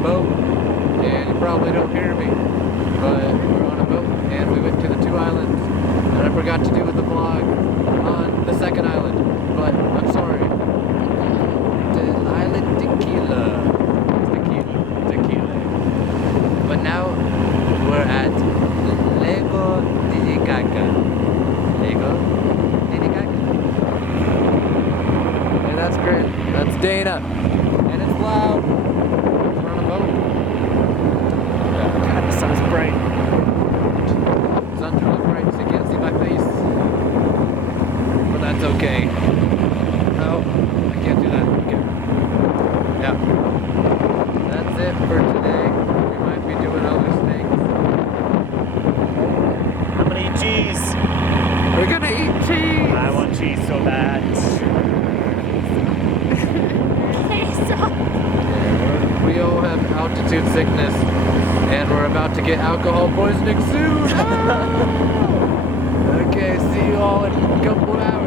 boat, and you probably don't hear me, but we're on a boat, and we went to the 2 islands, and I forgot to do the vlog on the 2nd island, but I'm sorry. The island Tequila. Tequila. But now we're at Lego Titicaca. Lego Titicaca. And that's great. That's Dana. And it's loud. We're on a boat. God, the sun is bright. The sun's really bright, so you can't see my face. But that's okay. No, I can't do that. Okay. Yeah. That's it for today. We might be doing other things. I'm gonna eat cheese. We're gonna eat cheese! I want cheese so bad. We all have altitude sickness, and we're about to get alcohol poisoning soon. Okay, see you all in a couple hours.